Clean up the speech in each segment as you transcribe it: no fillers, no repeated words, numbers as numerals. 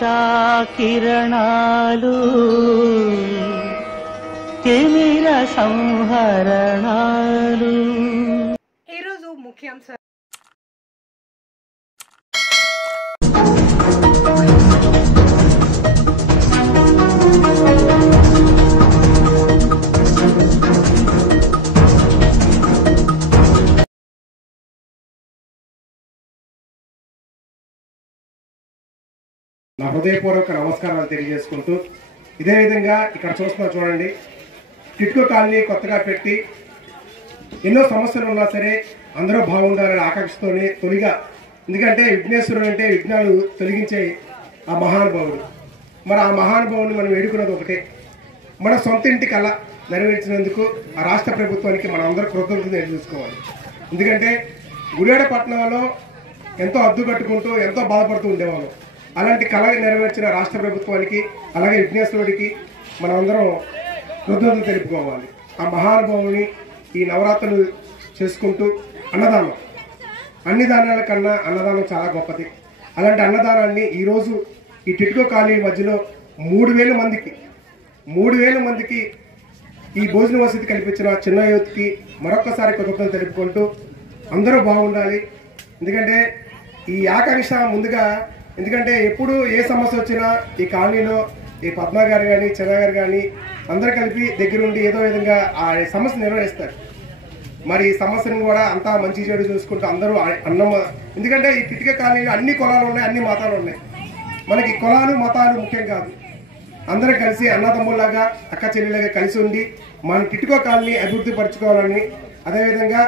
ఆశా కిరణాలు తిమిర సంహరణాలు. ఈరోజు ముఖ్యాంశాలు. నా హృదయపూర్వక నమస్కారాలు తెలియజేసుకుంటూ, ఇదే విధంగా ఇక్కడ చూస్తున్నా చూడండి, టిట్కో కాలనీ కొత్తగా పెట్టి ఎన్నో సమస్యలు ఉన్నా సరే అందరూ బాగుండాలని ఆకాంక్షతోనే తొలిగా, ఎందుకంటే విఘ్నేశ్వరుడు అంటే విఘ్నాలు తొలగించే ఆ మహానుభావుడు. మరి ఆ మహానుభావుని మనం వేడుకున్నది ఒకటే, మన సొంత ఇంటి కళ నెరవేర్చినందుకు ఆ రాష్ట్ర ప్రభుత్వానికి మనం అందరూ కృతజ్ఞతలు తెలియజేసుకోవాలి. ఎందుకంటే గుడివాడ పట్టణంలో ఎంతో అద్దు కట్టుకుంటూ ఎంతో బాధపడుతూ ఉండేవాళ్ళం. అలాంటి కళ నెరవేర్చిన రాష్ట్ర ప్రభుత్వానికి అలాగే విఘ్నేశ్వరుడికి మనం అందరం కృతజ్ఞతలు తెలుపుకోవాలి. ఆ మహానుభావుని ఈ నవరాత్రులు చేసుకుంటూ అన్నదానం, అన్ని దానాల కన్నా అన్నదానం చాలా గొప్పది. అలాంటి అన్నదానాన్ని ఈరోజు ఈ టిట్కో కాలనీ మధ్యలో 3,000 మందికి ఈ భోజన వసతి కల్పించిన చిన్న యూత్కి మరొక్కసారి కృతజ్ఞతలు తెలుపుకుంటూ అందరూ బాగుండాలి. ఎందుకంటే ఈ ఆకాంక్ష ముందుగా, ఎందుకంటే ఎప్పుడు ఏ సమస్య వచ్చినా ఈ కాలనీలో ఈ పద్మ గారు కానీ చిన్న గారు కానీ అందరు కలిపి దగ్గరుండి ఏదో విధంగా ఆ సమస్య నిర్వహిస్తారు. మరి ఈ సమస్యను కూడా అంతా మంచి చెడు చూసుకుంటూ అందరూ అన్నం, ఎందుకంటే ఈ టిట్కో కాలనీలో అన్ని కులాలు ఉన్నాయి, అన్ని మతాలు ఉన్నాయి. మనకి కులాలు మతాలు ముఖ్యం కాదు, అందరూ కలిసి అన్నదమ్ముల్లాగా అక్క చెల్లెలాగా కలిసి ఉండి మన టిట్కో కాలనీ అభివృద్ధి పరచుకోవాలని, అదేవిధంగా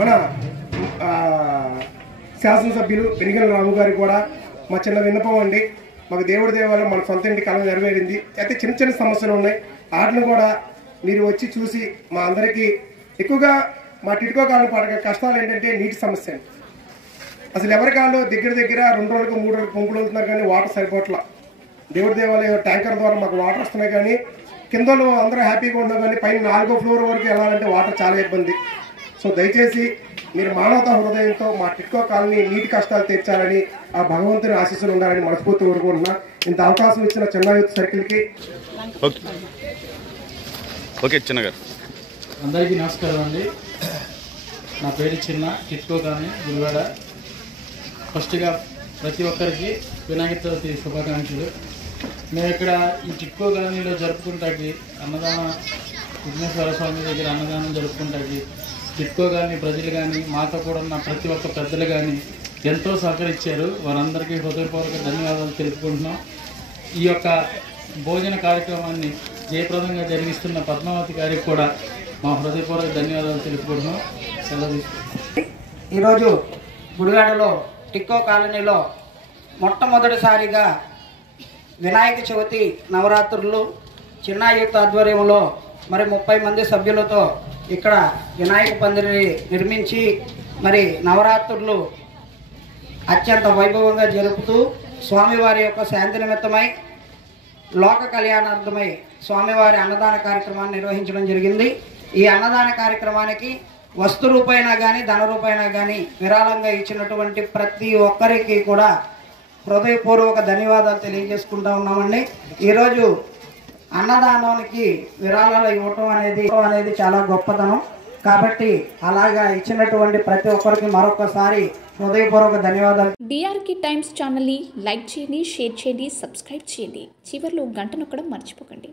మన శాసనసభ్యులు పెనిగల రాము గారికి కూడా మా చిన్న విన్నపం అండి. మాకు దేవుడి దేవాలయం మన సొంత ఇంటి కళ నెరవేరింది, అయితే చిన్న చిన్న సమస్యలు ఉన్నాయి, వాటిని కూడా మీరు వచ్చి చూసి మా అందరికీ, ఎక్కువగా మా టిట్కో కాలనీ పడే కష్టాలు ఏంటంటే నీటి సమస్య. అసలు ఎవరి కాళ్ళు దగ్గర 2 రోజులకు 3 రోజులకు పంపులు అవుతున్నారు కానీ వాటర్ సరిపోట్ల. దేవుడి దేవాలయం ట్యాంకర్ ద్వారా మాకు వాటర్ వస్తున్నాయి కానీ కిందలో అందరూ హ్యాపీగా ఉన్నాం, కానీ పైన 4వ ఫ్లోర్ వరకు వెళ్ళాలంటే వాటర్ చాలా ఇబ్బంది. సో దయచేసి మీరు మానవతా హృదయంతో మా టిట్కో కాలనీ నీటి కష్టాలు తీర్చాలని, ఆ భగవంతుని ఆశీస్సులు ఉండాలని మనస్ఫూర్తి కోరుకుంటున్నా. ఇంత అవకాశం ఇచ్చిన చిన్న యూత్ సర్కిల్కి అందరికీ నమస్కారం అండి. నా పేరు చిన్న, టిట్కో కాలనీ గుడివాడ. ఫస్ట్గా ప్రతి ఒక్కరికి వినాయక చవితి శుభాకాంక్షలు. మేము ఇక్కడ ఈ టిట్కో కాలనీలో జరుపుకుంటాకి అన్నదాన విఘ్నేశ్వర స్వామి దగ్గర అన్నదానం జరుపుకుంటాకి టిట్కో కాలనీ ప్రజలు కానీ మాతో కూడా ఉన్న ప్రతి ఒక్క పెద్దలు కానీ ఎంతో సహకరించారు. వారందరికీ హృదయపూర్వక ధన్యవాదాలు తెలుపుకుంటున్నాం. ఈ యొక్క భోజన కార్యక్రమాన్ని జయప్రదంగా జరిగిస్తున్న పద్మావతి గారికి కూడా మా హృదయపూర్వక ధన్యవాదాలు తెలుపుకుంటున్నాం. సెలవు. ఈరోజు గుడివాడలో టిట్కో కాలనీలో మొట్టమొదటిసారిగా వినాయక చవితి నవరాత్రులు చిన్న యూత్ ఆధ్వర్యంలో మరి 30 మంది సభ్యులతో ఇక్కడ వినాయక పందిరి నిర్మించి మరి నవరాత్రులు అత్యంత వైభవంగా జరుపుతూ స్వామివారి యొక్క శాంతి నిమిత్తమై లోక కళ్యాణార్థమై స్వామివారి అన్నదాన కార్యక్రమాన్ని నిర్వహించడం జరిగింది. ఈ అన్నదాన కార్యక్రమానికి వస్తు రూపైనా కానీ ధన రూపైనా కానీ విరాళంగా ఇచ్చినటువంటి ప్రతి ఒక్కరికి కూడా హృదయపూర్వక ధన్యవాదాలు తెలియజేసుకుంటా ఉన్నామండి. ఈరోజు అన్నదానానికి విరాళాలు ఇవ్వటం అనేది చాలా గొప్పతనం. కాబట్టి అలాగా ఇచ్చినటువంటి ప్రతి ఒక్కరికి మరొకసారి హృదయపూర్వక ధన్యవాదాలు. డిఆర్కే టైమ్స్ ఛానల్ని లైక్ చేయండి, షేర్ చేయండి, సబ్స్క్రైబ్ చేయండి. చివర్లో గంట నొక్కడం మర్చిపోకండి.